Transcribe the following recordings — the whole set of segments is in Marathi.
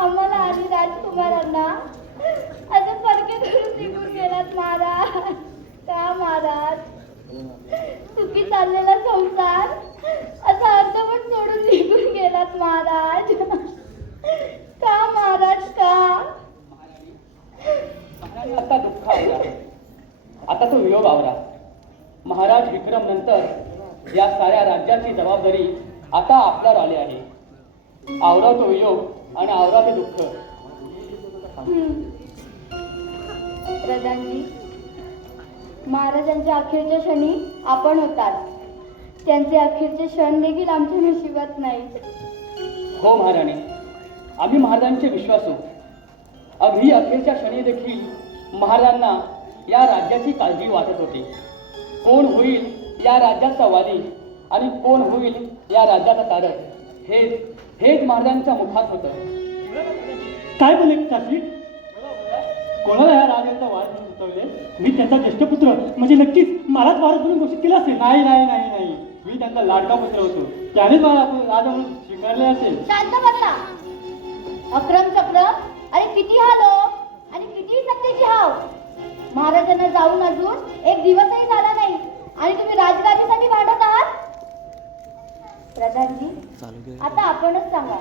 आम्हाला आणि राजकुमारांना असं परके धरून निघून गेलात महाराज. का महाराज? चुकी चाललेला संसार असा अर्धवट सोडून निघून गेलात महाराज. का महाराज का? आता दुःख आवरा, आता तो वियोग आवरा. महाराज विक्रम नंतर या साऱ्या राज्याची जबाबदारी आता आपल्यावर आली आहे. आवरा तो वियोग आणि आवरा ते दुःख. प्रधानजी, महाराजांच्या अखेरच्या क्षणी आपण होतात. त्यांचे अखेरचे क्षण देखील आमच्या नशिबात नाहीत. हो महाराणी, आम्ही महाराजांचे विश्वासू. अगदी अखेरच्या क्षणी देखील महाराजांना या राज्याची काळजी वाटत होती. कोण होईल या राज्याचा वाली आणि कोण होईल या राज्याचा तारक, हेच महाराजांच्या मुखात होतं. काय बोले काशी? कोणाला या राज्याचा वारस म्हणून सुचवले? मी त्यांचा ज्येष्ठ पुत्र, म्हणजे नक्कीच मलाच वारस म्हणून घोषित केला असेल. नाही नाही नाही नाही, मी त्यांचा लाडका पुत्र होतो. त्यानेच मला राजा म्हणून स्वीकारले असेल. शांत बसला. अक्रम चक्रम, अरे किती हा लोक आणि किती सत्तेची हाव. महाराजांना जाऊन अजून एक दिवसही झाला नाही आणि तुम्ही राजगादीसाठी भांडत आहात. प्रधानजी, आता आपणच सांगा.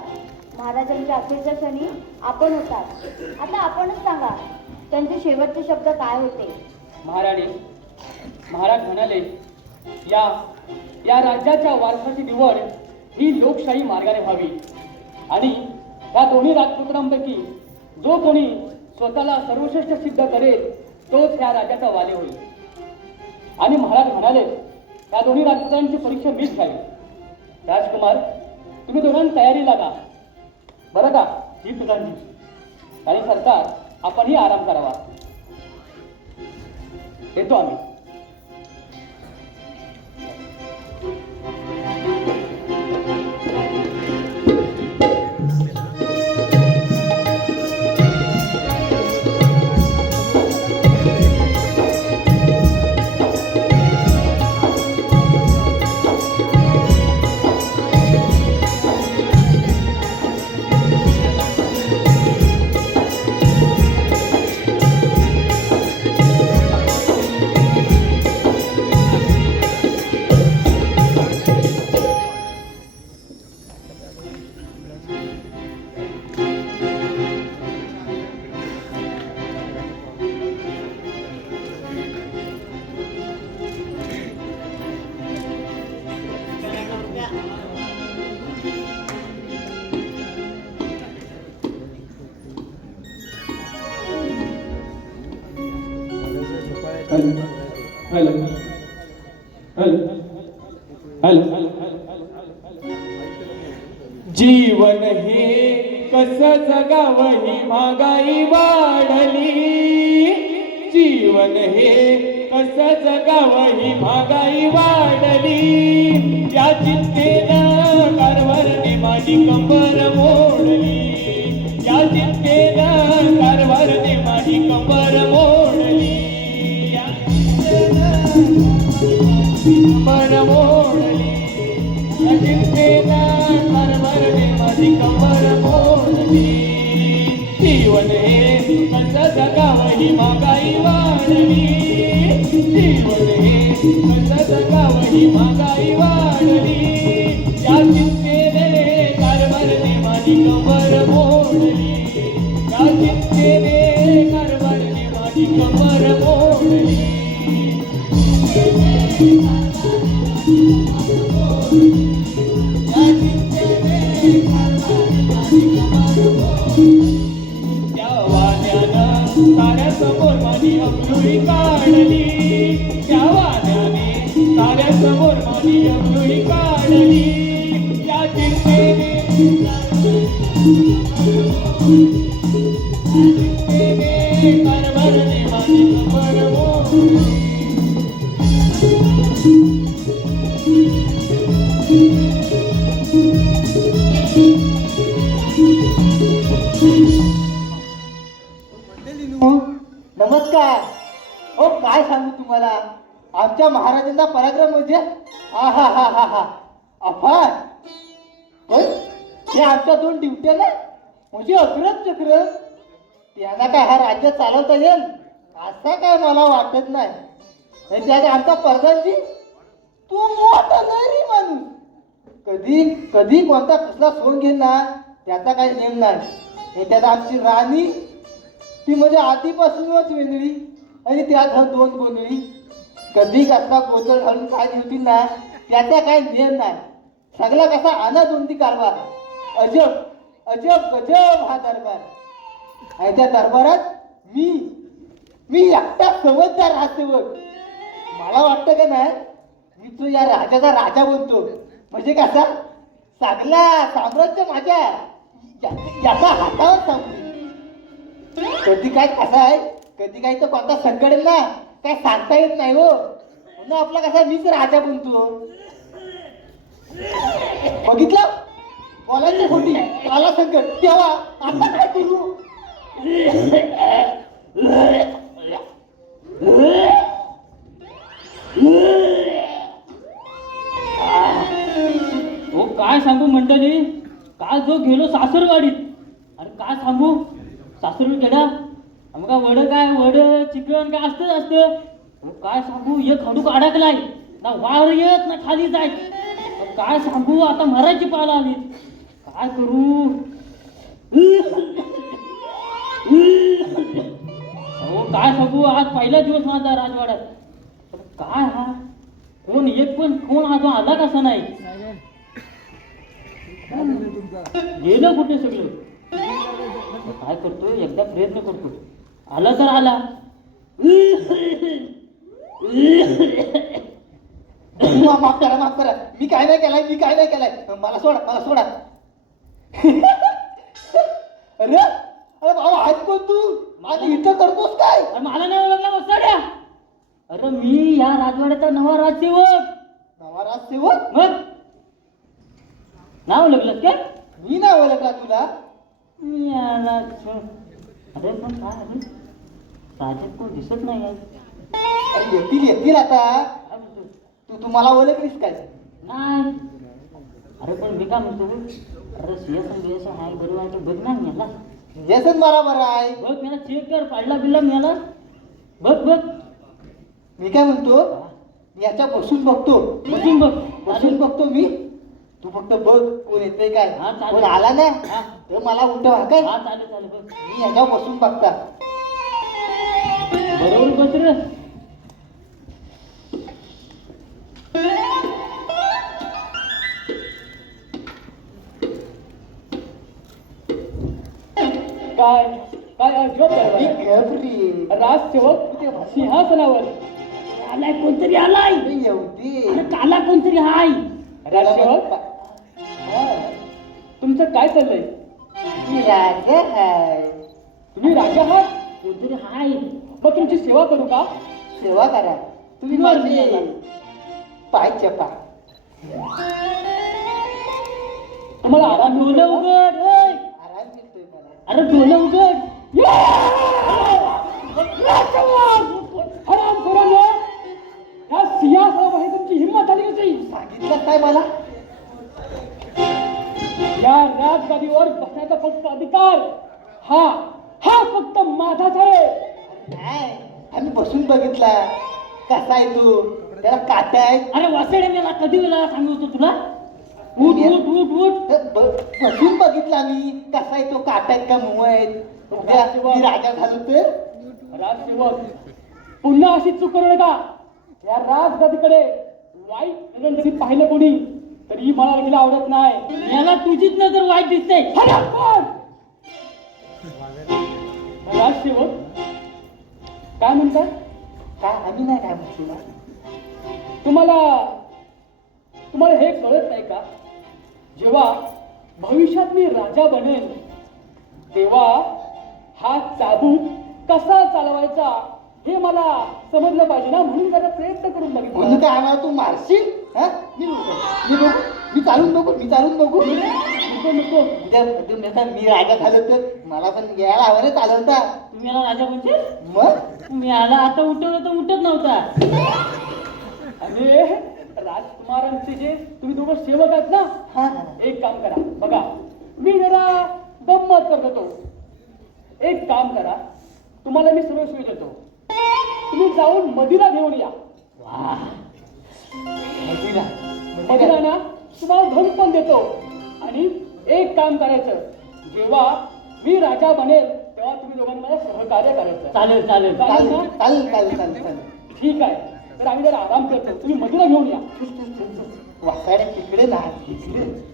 महाराजांच्या अखेरच्या क्षणी आपण होतात. आता आपणच सांगा, त्यांचे शेवटचे शब्द काय होते? महाराणी, महाराज म्हणाले, या राज्याच्या वारसाची निवड ही लोकशाही मार्गाने व्हावी आणि या दोन्ही राजपुत्रांपैकी जो कोणी स्वतःला सर्वश्रेष्ठ सिद्ध करेल तोच या राज्याचा वाले होईल. आणि महाराज म्हणाले, या दोन्ही राजपुत्रांची परीक्षा मीच घ्यावी. राजकुमार, तुम्ही दोघांनी तयारी लागा बरं का? जी प्रधानजी. आणि सरकार, आपणही आराम करावा. येतो आम्ही. Hello hello hello. जीवन हे कसं जगावं ही महागाई वाढली. जीवन हे कसं जगावं ही महागाई वाढली. या चिंतेनं कारभारने माझी कंबर मोडली. या चिंतेनं कारभारने माझी कंबर मोडली. कंबर मोडली. या चिंतेनं कारभारने माझी कंबर मोडली. जीवन हे कसं जगावं ही महागाई वाढली. जीवन हे कसं जगावं ही महागाई वाढली. या चिंतेने कारभारने माझी कंबर मोडली. या चिंतेने कारभारने माझी कंबर मोडली. त्या वाद्यानं साऱ्यासमोर माझी अब्रुई काढली. त्या वाद्याने साऱ्यासमोर माझी अब्रुई काढली. या चिंतेने कारभारने माझी कंबर मोडली. नमस्कार. हो काय सांगू तुम्हाला, आमच्या महाराजांचा पराक्रम म्हणजे हा हा हा हा हा अफाट. पण ते आमच्या 2 ड्युट्या ना म्हणजे अग्रम चक्र, त्यांना काय हा राज्य चालवता येईल असं काय मला वाटत नाही. आणि त्यात आमचा प्रधानजी तो मोठा लहरी माणूस, कधी कधी कोणता कसला सोन घेईल ना त्याचा काही नेम नाही. आणि त्यात आमची राणी ती म्हणजे आधीपासूनच वेगळी, आणि त्यात 2 गोंधळी, कधी कसला गोंधळ घालून काय घेतील ना त्याचा काही नियम नाही. सगळा कसा अनादोंदी कारभार, अजब अजब गजब हा दरबार. आणि त्या दरबारात मी एकटा समजदार राहतेवर. मला वाटतं का नाही मी तो या राजाचा राजा बनतो, म्हणजे कसा सगळा साम्राज्य माझ्या याचा हातावर सांगतो. कधी काय कसा आहे, कधी काही तर कोणता संकट ना काय सांगता येत नाही हो. म्हणून आपला कसा मीच राजा बनतो. बघितलं बोलायची खोटी, आला संकट तेव्हा आता काय करू. हो काय सांगू मंडळी, काल जो गेलो सासरवाडीत, अरे काय सांगू सासरवाडी गेला मग वड काय वड चिकन काय असतं. हो काय सांगू एक खडूक अडकलाय ना, वावर येत ना खाली जाय. काय सांगू आता मरायची पाला आली, काय करू. हो काय सांगू आज पहिला दिवस माझा राजवाड्यात. काय हा कोण एक पण कोण अजून आला कसा नाही, गेलं कुठे सगळं. काय करतो एकदा प्रयत्न करतो, आला तर आला. माफ करा मी काय नाही केलाय. मला सोडा. अरे अरे बाबा आज कोण तू, आज इथं करतोस काय. अरे मला नाही ओळखला वसाड्या. अरे मी या राजवाड्याचा नवा राजसेवक. नवा राजसेवक? मग नाव ओळखलं काय. मी नाही ओळखला तुला. मी अरे पण काय अरे राजात कोण दिसत नाही आज. अरे येतील आता. काय म्हणतो तू मला ओळखलीस काय. नाही. अरे पण मी काय म्हणतो, अरे सिंहासन आहे बरोबर आहे बघ ना मला. व्यसन बरोबर आहे. बघ मला चेक कर, पाडला बिल्ला मिळाला बघ. मी काय म्हणतो, मी याच्या बसून बघतो. बसून बघतो मी. तू फक्त बघ कोण येते काय. हा, चालेल. कोण आला ना हा. तर मला उठवा काय. हा चालेल बघ. मी याच्यावर बसून बघता. बरोबर बस रे. काय काय अजब मी दरबार. घाबरी. राजसेवक सिंहासनावर आलाय, कोणतरी आलाय. मी येऊदे. अरे काला कोणतरी हाय. राजसेवक तुमचं काय चाललंय. मी राजा आहे. तुम्ही राजा आहात. कोणतरी हाय. मग तुमची सेवा करू का. सेवा करा तुम्ही बर, माझे बर. पाय चपा. तुम्हाला आराम डोलं उघड. ओय. आराम मिळतोय मला. अरे डोलं उघड. हराम करून या सिंहासनावर तुमची हिंमत आली कशी. सांगितलं काय मला. या राजगादीवर बसण्याचा फक्त अधिकार हा फक्त माझाच आहे. नाही आम्ही बसून बघितला कसा आहे तू. त्याला काटा आहे. अरे वासडे मला कधी वेळा सांगतो तुला. उठ उठ उठ उठ. बसून बघितला मी कसा आहे तो. काटा आहेत का मुंह आहेत. उद्या मी राजा झालो तर. राजसेवक पुन्हा अशी चूक करू नका. या राजगादीकडे वाईट नजर जरी पाहिलं कोणी तरी मला देखील आवडत नाही. याला तुझीच नजर वाईट दिसते. राजसेवक काय म्हणतात. काय आम्ही नाही काय म्हणतो. तुम्हाला हे कळत नाही का, जेव्हा भविष्यात मी राजा बनेन तेव्हा हा चाबूक कसा चालवायचा हे मला समजलं पाहिजे ना. म्हणून जरा प्रयत्न करून म्हणून बघितलं. काय आम्हाला तू मारशील. हा मी चालून बघू. नको नको. उद्या तुम्ही आता मी राजा झालो तर मला पण यायला हवं ना चालवता. तुम्ही याला राजा म्हणजे मग मी याला आता उठवलं तर उठत नव्हता. अरे राजकुमारांचे जे तुम्ही दोघं सेवक आहात ना, हा एक काम करा बघा, मी जरा गंमत करत होतो. एक काम करा, तुम्हाला मी सर्व सोयी देतो. तुम्ही जाऊन मदिरा घेऊन या. वा मदिरा मदिरा ना तुम्हाला धन पण देतो. आणि एक काम करायचं, जेव्हा मी राजा बनेल तेव्हा तुम्ही दोघांनी मला सहकार्य करायचं. चालेल चालेल. चालेल ना? चालेल चालेल चालेल चालेल. ठीक आहे, तर आम्ही जरा आराम करतो. तुम्ही मदिरा घेऊन या. वासाडे तिकडे नाही तिकडे.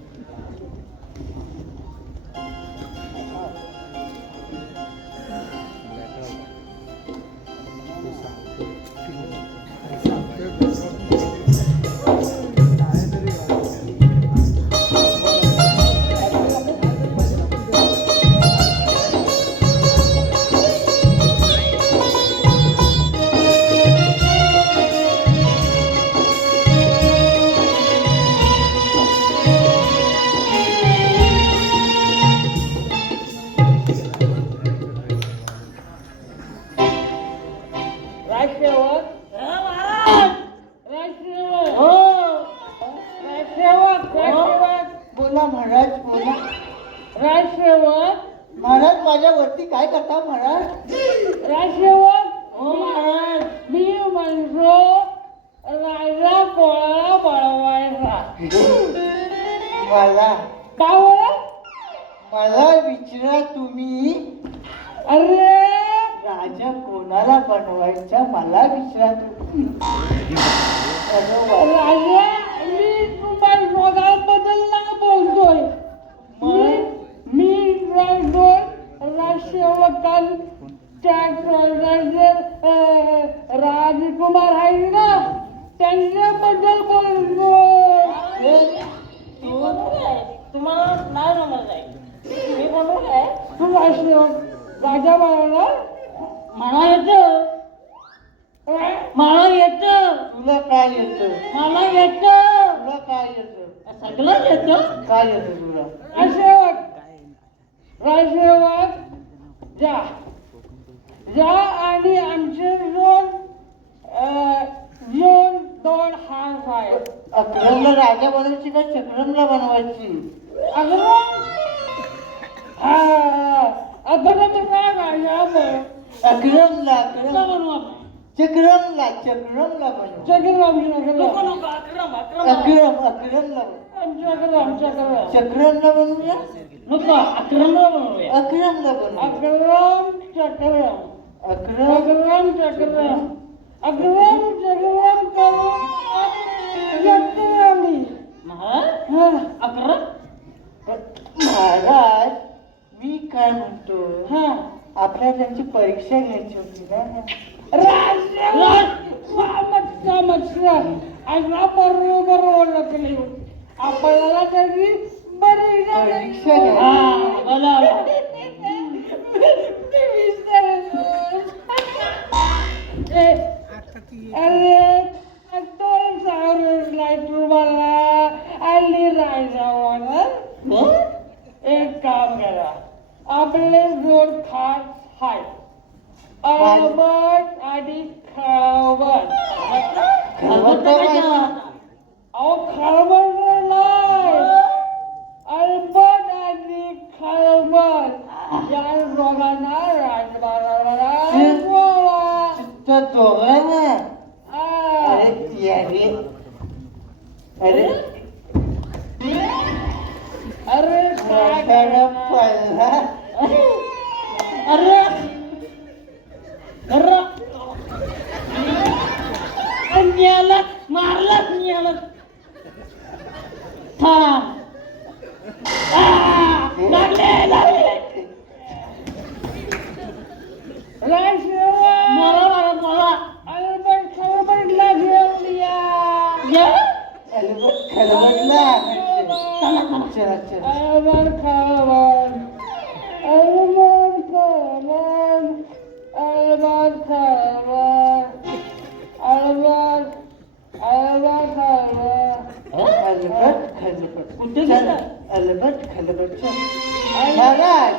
राजसेवक, राजसेवक, हो राजसेवक, राजसेवक, बोला महाराज बोला. राजसेवक, महाराज माझ्यावरती काय करता महाराज? राजसेवक. हो महाराज. मी म्हणतो राजा कोणाला पळवायचा. मला का बरं? मला विचारा तुम्ही अरे राजा कोणाला बनवायचा मला विचारा तुम्ही. राजा, मी तुम्हाला रोगाबद्दल नाही बोलतोय. मी राजसेवकांच्या राजकुमार आहे ना त्यांच्याबद्दल बोलतोय. तू बनवलंय? तुम्हाला नाही जमत आहे. मी बनवलंय. तू राजसेवक राजा बनवणार? मला येतं. मला येतं. तुला काय येतं? मला येतं. तुला काय येतं? सगळं येतं. काय येतं तुला? राजसेवक, राजसेवक, जा जा आणि आमचे दोन हात आहेत. अक्रमला राजा बनवायची का चक्रमला बनवायची? अक्रमला कसं बनवू आपण? चक्रमला चक्रमला बनव. अक्रमला चक्रमला बनवूया. नको अक्रमला बनवूया. अक्रमला बनव. अक्रम महाराज अक्रम. महाराज मी काय म्हणतो, आपल्याला त्यांची परीक्षा घ्यायची होती ना. बरोबर ओळखली आपल्याला त्याची परीक्षा घ्या. हा बोला. एक काम करा, आपले जोड खास हाय अल्बर्ट आणि खळवट. अहो खळवट नाही, अल्बर्ट आणि खळवट या दोघांना राजमाराला त्या दोघांना अरे अरे अरे अरे राजाला पडला. अरे गर्रा अन्याला मारला अन्याला. थांब. लागले लागले. मला अल्बर्ट खळवटला घेऊन या. खलबटला. चला चला. अल्बर्ट खळवट, अल्बर्ट खळवट, अल्बर्ट खळवट, अल्बर्ट अल्बर्ट खळवट. अलबट खलबट. कुठे गेला? अलबट खलबट. महाराज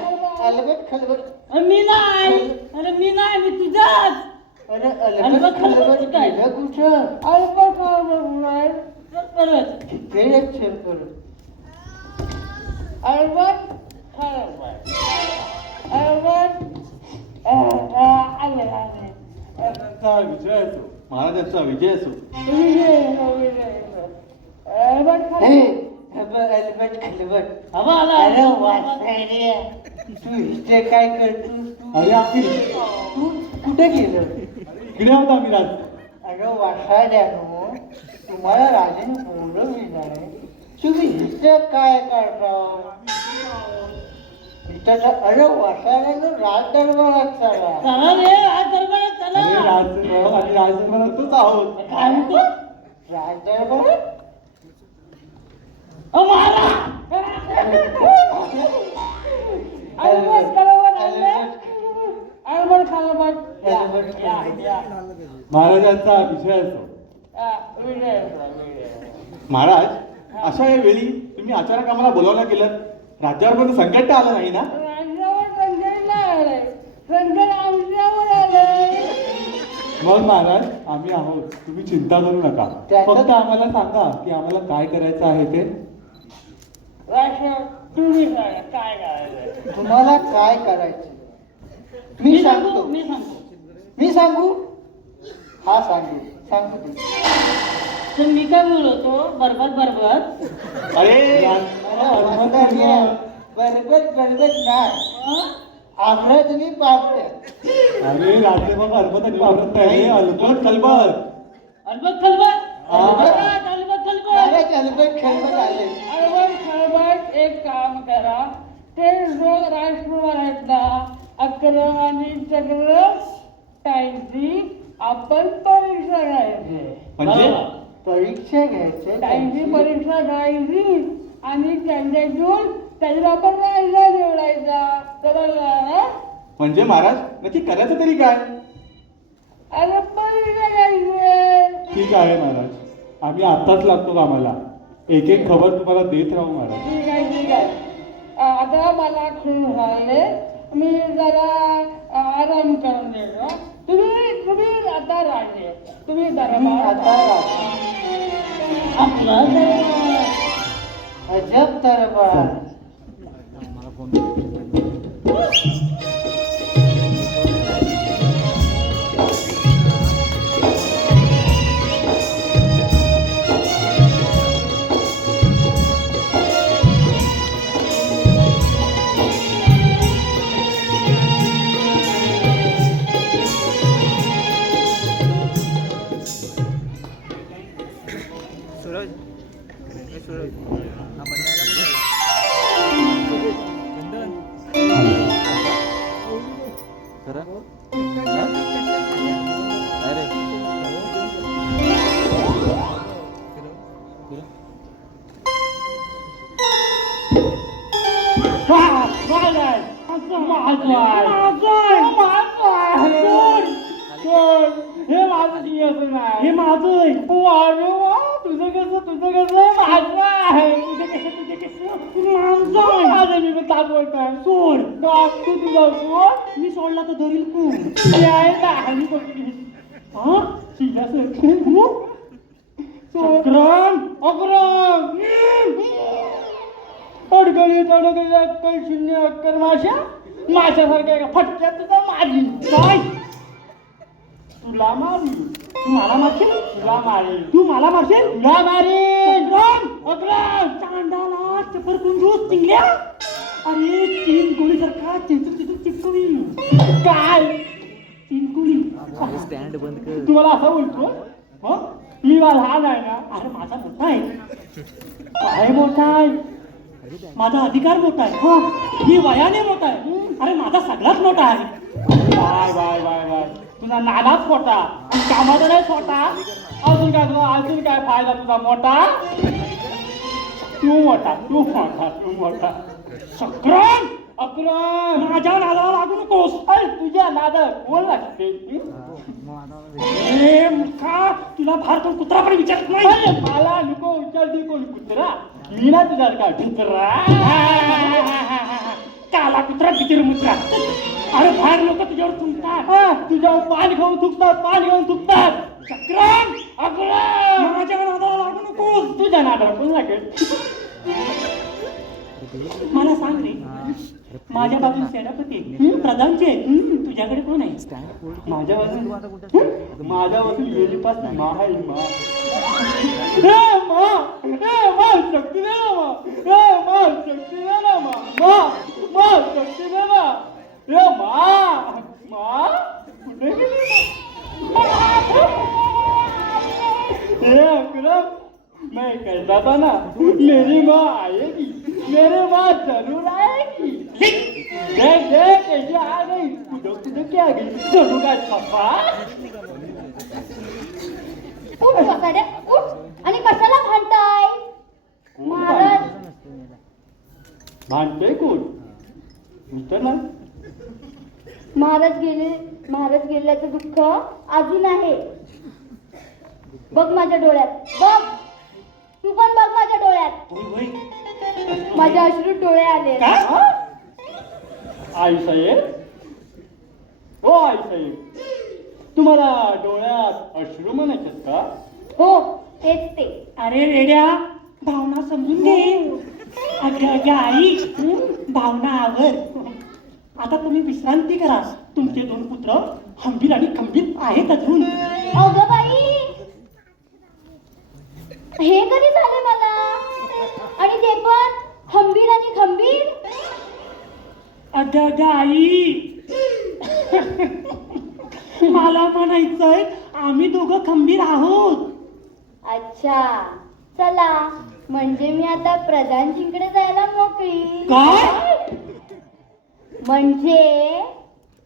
अलबट खलबट मी नाही, अरे मी नाही, मी तुझाच. अरे अलबट अलबट खलबट खलबट काय? गेलं कुठं अलबट नाही, परत. किती अक्षर करू अलबट खलबट. अलबट आले. महाराजांचा विजय असो, महाराजांचा विजय असो. अलबट हे खलबट. अलबट खलबट हवा आला. अरे वासायरे तू इथे काय करतोस तू अरे आम्ही तू कुठे गेलं इकडे आहोत आम्ही राज. अरे वासायऱ्यानो तुम्हाला राजाने बोलवलं आहे तुम्ही इथे काय करता इथं तर अरे वासायऱ्यानं राज दरबारात चला चला रे, आज दरबारात अरे चला. राज आणि राजभरातच आहोत. काय म्हणतो? राज दरबारात महाराजांचा विजय असो. महाराज अशा या वेळी तुम्ही अचानक आम्हाला बोलावलं केलं. राज्यावर कोणतं संकट आलं नाही ना? मग महाराज आम्ही आहोत, तुम्ही चिंता करू नका. फक्त आम्हाला सांगा की आम्हाला काय करायचं आहे ते. काय करायचं? तुम्हाला काय करायचं मी सांगतो मी सांगतो. मी सांगू हा सांगू तू तर मी काय बोलतो, बरबत. अरे बरोबर नाही आग्रजनी पावत्या अरे राजे मग अल्पत आणि पावरत नाही, अल्पत कलबत. अलबत खलबत. हा. अलबत खलबत. महाराज अलबट खलबट आले अलबत खलबत. एक काम करा, ते जो राजकुमार आहेत ना, अक्रम आणि चक्र त्यांची आपण परीक्षा घ्यायची. म्हणजे परीक्षा घ्यायचे त्यांची परीक्षा घ्यायची आणि त्यांच्यातून त्याला आपण राजा निवडायचा. कळलं? म्हणजे महाराज नक्की करायचं तरी काय? अरे परीक्षा घ्यायची. ठीक आहे महाराज, आम्ही आताच लागतो कामाला. एक एक खबर तुम्हाला देत राहू महाराज. ठीक आहे. आता मला खूप झाले, मी जरा आराम करून देतो. तुम्ही आता राजे, तुम्ही दरबार आता राजा. आपला दरबार. अजब दरबार हे माझं सिंहासन आहे. हे माझं तुझं कसं माझं आहे. माझं मी ताप बोलतोय. सोड. तू तुझा सोड. मी सोडला तर धरील तू. आहे ना हल्ली पकडली. हा सिंहासन अक्रम अडकळी अक्कल शून्य अक्कल माझ्यासारख्या फटक्यात तुझा माझी. काय? तुला मारी. तू मला मारशील? तुला मारी. तू मला मारशील? तुला मारी. अक्रम चांडाला चपर कुंजूस चिंगल्या. अरे 3 गोळी सारखा चिंतून चिपकवी. काय चिंकुली. तुम्हाला असं बोलतो? हं? मी लहान आहे ना. अरे माझा मोठा आहे. काय मोठा आहे? माझा अधिकार मोठा आहे. हा मी वयाने मोठा आहे. अरे माझा सगळाच मोठा आहे. बाय तुझा नानाच मोठा आणि कामाचा नाही छोटा. अजून काय फायदा तुझा मोठा. तू मोठा. अक्रम अक्रम माझ्या नादाला लागू नकोस. अरे तुझ्या नादात कोण लागते? ए मूर्खा, तुला फार कोण कुत्रा पण विचारत नाही. अरे मला नको विचारते कोण कुत्रा. मी ना तुझ्या का भित्रा काला कुत्रा किती मुत्रा अरे बाहेर लोक तुझ्यावर थुंकतात तुझ्यावर पान घेऊन थुकतात चक्रम अकरा माझ्या नादाला लागू नकोस तुझ्या नादाला कोण लागेल मला सांग रे माझ्या बाजून सेनापती प्रधानचे तुझ्याकडे कोण आहे माझ्या बाजून गेलीपास मा आहे मा शक्ती दे ना मा शक्ती दे ना मा शक्ती दे ना रे मा कुठे गेली अकरम मैं कहता था ना मेरी माँ आएगी मेरे माँ जरूर आएगी देख देख कैसे आ गई कुदक के आ गई दोनों का छप्पा उठ वसाड्या उठ आणि कशाला भांडताय महाराज भांडते कोण मी तर ना महाराज गेल्याचं दुःख अजून आहे बघ माझ्या डोळ्यात बघ तू पण बघ माझ्या डोळ्यात माझ्या अश्रू डोळे आले आई साहेब ओ आई साहेब तुम्हाला डोळ्यात अश्रू म्हणायचं का हो तेच ते अरे रेड्या भावना समजून घे अगं आई भावना आवर आता तुम्ही विश्रांती करा तुमचे 2 पुत्र खंबीर आणि खंबीर आहेत अजून अगं बाई हे कधी झाले मला आणि ते पण खंबीर आणि खंबीर अगं आई मला म्हणायचंय आम्ही दोघं खंबीर आहोत अच्छा चला म्हणजे मी आता प्रधानजींकडे जायला मोकळी काय म्हणजे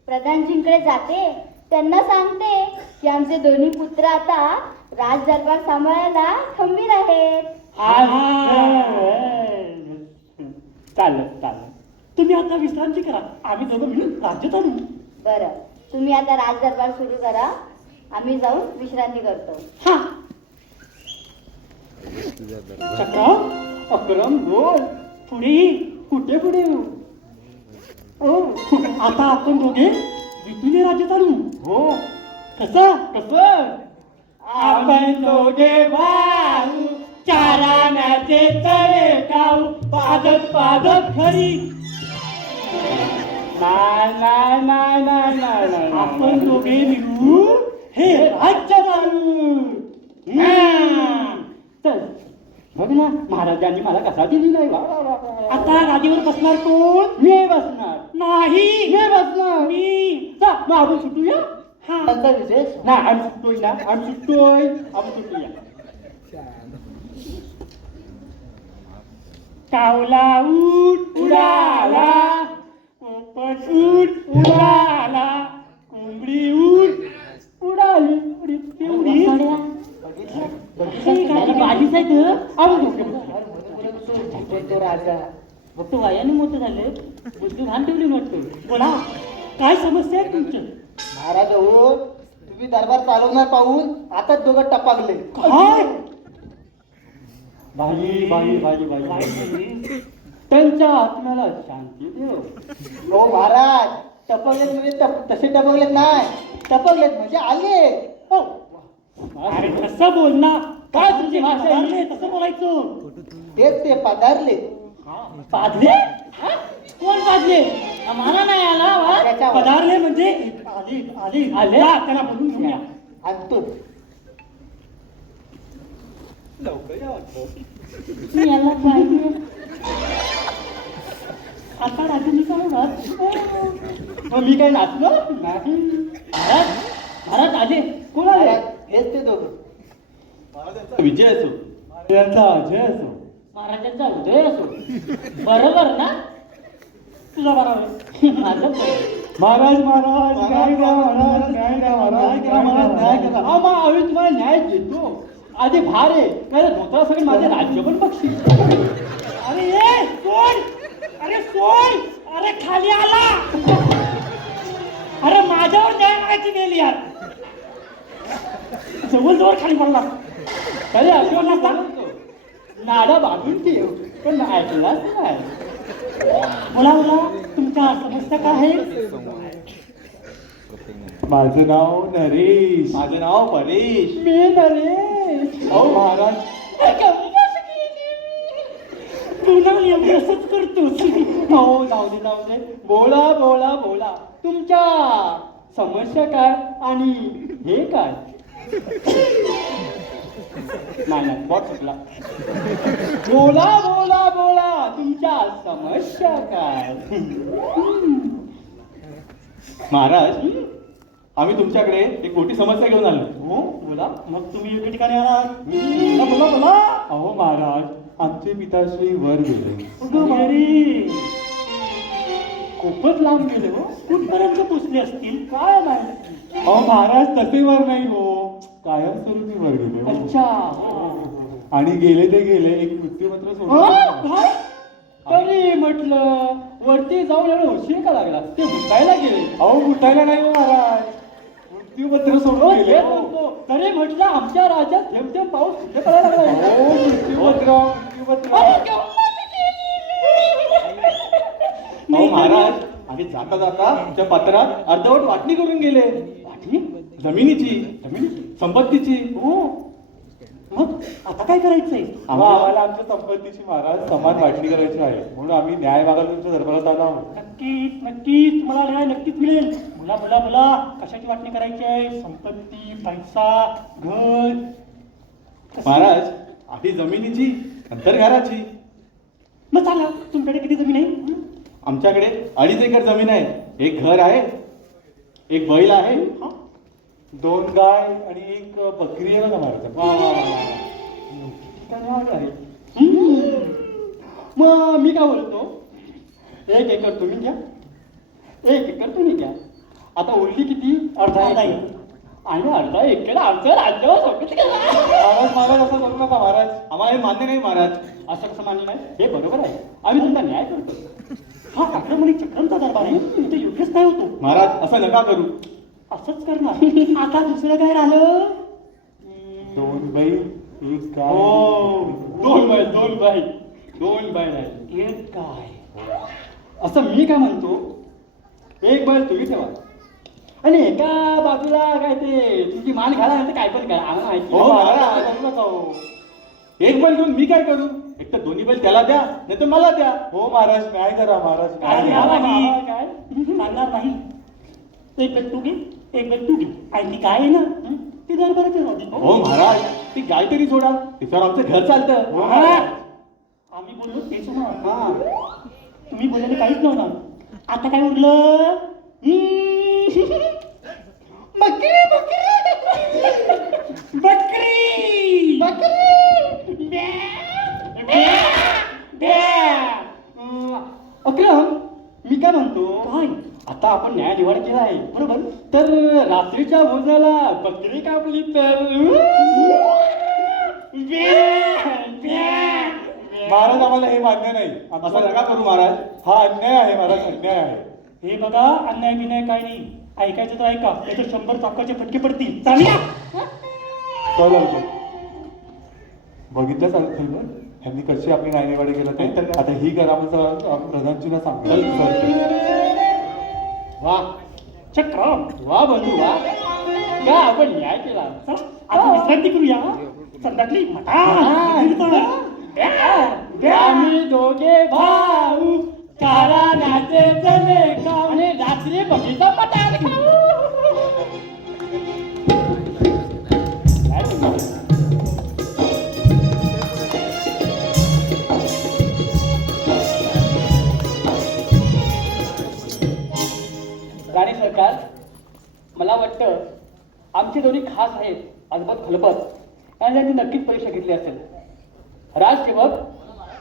प्रधानजींकडे जाते त्यांना सांगते की आमचे दोन्ही पुत्र आता राज दरबार सांभाळायला खंबीर आहेत चालत तुम्ही आता विश्रांती करा आम्ही दोघं मिळून राज्यात आणू बरं तुम्ही आता राज दरबार सुरू करा आम्ही जाऊन विश्रांती करतो हा चक्रा अक्रम बोल पुढे कुठे पुढे हो आता आपण दोघे विटुले राज्यात आणू हो कसं आपण दोघे भाऊ चाराण्याचे तळे खाऊ पादत खरी नाही आपण दोघे मिळू हे राज्य आणू चल बघ ना महाराजांनी मला कसा दिली नाही आता गादीवर बसणार कोण मी बसणार नाही मी बसणार मी मग आपण सुटूया त्यांचा विशेष ना आम्ही सुटूया कावला उठ उडाला पोपट उठ उडाला कोंबडी उठ उडाली उडी तेवढी राजा फक्त वयाने मोठं झाले बुद्धी घाण ठेवली वाटतं बोला काय समस्या आहे तुमच्या महाराज हो तुम्ही दरबार चालवणार पाहून आता दोघं टपाकले काय भाई त्यांच्या आत्म्याला शांती देव हो महाराज टपकलेत म्हणजे तसे टपकलेत नाही टपकलेत म्हणजे आले हो. अरे कसं बोल ना काय तुझी भाषा आहे तसं बोलायचं तेच ते पधारले पाधले कोण पाधले आम्हाला नाही आला त्याच्यावर. पधारले म्हणजे आले त्याला बोलून घेऊया आणतो याला पाहिजे आता राजूनी काय मी काय नाचलो नाही महाराज आले कोण आले महाराज हेच ते दोघं विजय असो यांचा अजय असो महाराजांचा उदय असो बरोबर ना तुझा बरोबर माझं महाराज आम्ही तुम्हाला न्याय देतो आधी भार आहे काय धोत्रा सगळे माझे राज्य पण बक्षीस अरे ये सोड अरे खाली आला अरे माझ्यावर न्याय मागायची गेली यार जवळ खाली पडला काय आशीर्वाद नसता नाडा बांधून ठेव पण ऐकलाच नाही. बोला बोला तुमच्या समस्या काय आहे? माझं नाव नरेश. माझं नाव परेश. मी नरेश. अहो महाराज, पुन्हा एवढं असंच करतोस. हो जाऊ दे बोला बोला बोला तुमच्या समस्या काय आणि हे काय? नाही बॉट सुटला. बोला बोला बोला तुमच्या समस्या काय? महाराज आम्ही तुमच्याकडे एक मोठी समस्या घेऊन आलो. हो बोला. मग तुम्ही एका ठिकाणी आलात. बोला बोला. अहो महाराज, आमचे पिताश्री वर गेले. अरे खूपच लांब गेले हो. कुठपर्यंत पोचले असतील काय नाही. अहो महाराज, तसे वर नाही हो, कायमस्वरूपी वर गेले हो. अच्छा. आणि गेले ते गेले, एक मृत्यूपत्र सोडलं. काय तरी म्हटलं वरती जाऊन एवढं उशीर का लागला? ते मुकायला गेले. अहो उठायला नाही हो महाराज, मृत्यूपत्र सोडून गेले हेच हो. म्हणतो. तरी म्हटलं आमच्या राज्यात थेंब थेंब पाऊस कुठे पडायला लागला. अहो, मृत्यूपत्र मृत्यूपत्र. अहो महाराज, आम्ही जाता जाता तुमच्या पत्रात अर्धवट वाटणी करून गेले. वाटणी? जमिनीची संपत्तीची. हो मग आता काय करायचंय? आम्हाला आमच्या संपत्तीची महाराज समान वाटणी करायची आहे, म्हणून आम्ही न्याय मागायला तुमच्या दरबारात आलो आहोत. नक्कीच तुम्हाला न्याय नक्कीच मिळेल. बोला बोला बोला कशाची वाटणी करायची आहे? संपत्ती, पैसा, घर. महाराज, आधी जमिनीची नंतर घराची. मग सांगा तुमच्याकडे किती जमीन आहे? आमच्याकडे 2.5 एकर जमीन आहे. एक घर आहे, एक बैल आहे, 2 गाय आणि एक बकरी आहे ना महाराज. वा वा वा वा. काय नाव आहे? मग मी काय बोलतो, 1 एकर तुम्ही घ्या, 1 एकर तुम्ही घ्या. आता उरली किती? अर्धा एकर. आणि अर्धा एकर आमचं राज्यावर सोडत महाराज महाराज असं करू नका महाराज, आम्हाला हे मान्य नाही महाराज. असं कसं मान्य नाही? हे बरोबर आहे. आम्ही तुमचा न्याय करतो. हा आक्रमणी चक्रमचा दरबार आहे, इथे योग्यच नाही होतो. महाराज असं नका करू. असंच करणार. आता दुसरं काय राहिलं? 2 बैल, 1 गाय. हो 2 बैल आहे. एक काय? असं मी काय म्हणतो, 1 बैल तुम्ही ठेवा आणि एका बाजूला काय ते तुमची मान घाला, नाही तर काय पण करा. आम्हाला माहिती हो आहे. महाराज करू नका हो. 1 बैल घेऊन मी काय करू? एक तर 2 बैल त्याला द्या, नाही तर मला द्या. हो महाराज न्याय करा महाराज, न्याय काय करा. काय सांगणार नाही. 1 बैल तू घे, 1 बैल तू घे. आणि ती काय आहे ना ती दरबारात राहू दे. हो महाराज, ती गाय तरी सोडा, तिच्यावर आमचं घर चालतं. हो, महाराज. आम्ही बोललो तेच ना. तुम्ही बोलले काहीच नव्हतं. आता काय उरलं? बकरी बकरी बकरी अक्रम, मी काय म्हणतो, काय आता आपण न्याय निवाड केला आहे बरोबर, तर रात्रीच्या भोजनाला बकरी कापली तर महाराज आम्हाला हे मान्य नाही. असं नका करू महाराज, हा अन्याय आहे महाराज, अन्याय आहे. हे बघा अन्याय बिन्याय काय नाही. ऐकायचं तर ऐका, त्याचे 100 चाकाचे फटके पडतील. चालल्या चालेल. बघितलं चालतं ह्यांनी कशी आपली नायनेवाडी केलं ते. आता ही करामचं प्रधानजीला सांगेल. वा चक्रम, वा बंधू वा, का आपण न्याय केला. चला आता विश्रांती करूया. संध्याकाळी आम्ही दोघे भाऊ कारणाचे चले खाऊ आणि रात्री बघितला पटार खाऊ. राणी सरकार, मला वाटतं आमचे दोन्ही खास आहेत अजबत खलबत, आणि त्यांनी नक्कीच परीक्षा घेतली असेल. राजसेवक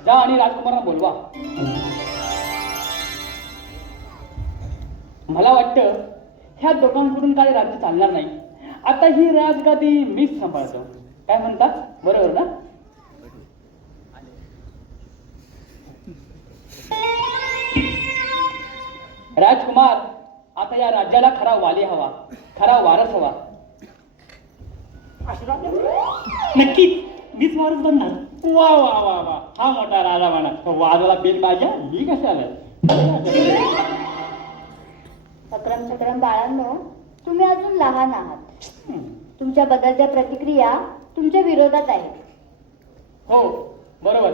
जा आणि राजकुमारांना बोलवा. मला वाटतं ह्या दोघांकडून काय राज्य चालणार नाही. आता ही राजगादी मीच सांभाळतो. काय म्हणतात, बरोबर ना? राजकुमार, आता या राज्याला खरा वाली हवा, खरा वारस हवा. नक्कीच मीच वारस बनणार. वा वा वा वा, हा मोठा राजा म्हणा. तो वाजला बिल माझ्या, मी कशाला? अक्रम चक्रम बाळांनो, तुम्ही अजून लहान आहात. तुमच्या बदलत्या प्रतिक्रिया तुमच्या विरोधात आहेत. हो बरोबर.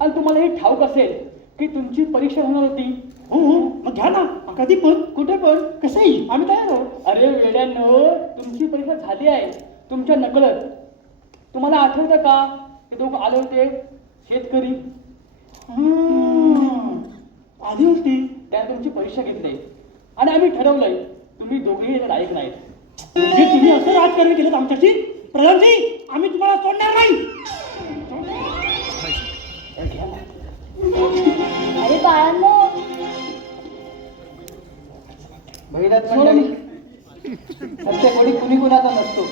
आणि तुम्हाला हे ठाऊक असेल की तुमची परीक्षा होणार होती. हो हो, मग घ्या ना. कधी पण, कुठे पण, कसंही आम्ही तयार आहोत. अरे वेड्यांनो, तुमची परीक्षा झाली आहे तुमच्या नकळत. तुम्हाला आठवतं का ते दोघं आले होते शेतकरी? आधी होती. त्या तुमची परीक्षा घेतली आणि आम्ही ठरवलंय तुम्ही दोघेही लायक नाहीत. म्हणजे तुम्ही असं राजकारण केलं आमच्याशी? प्रधानजी, आम्ही तुम्हाला सोडणार नाही. अरे बाळांनो, महिलात मंडळी, सत्य कोणी कुणी कुणाचा नसतो.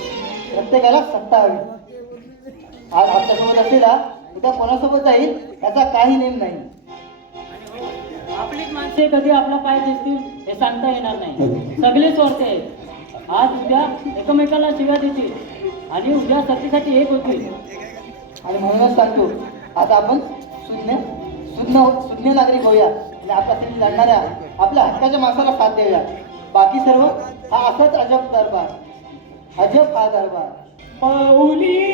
प्रत्येकाला सत्ता हवी. आज आपल्यासोबत असलेला उद्या कोणासोबत जाईल याचा काही नेम नाही. आपलीच माणसे कधी आपला पाय दिसतील हे सांगता येणार नाही. सगळे स्वार्थी आहेत. आज उद्या एकमेकाला शिव्या देतील आणि उद्या सत्तेसाठी एक होतील. आणि म्हणूनच सांगतो, आता आपण सुज्ञ नागरिक होऊया आणि आपल्यासाठी लढणाऱ्या आपल्या हक्काच्या माणसाला साथ देऊया. बाकी सर्व हा असाच अजब दरबार. अजब हा दरबार. पाऊली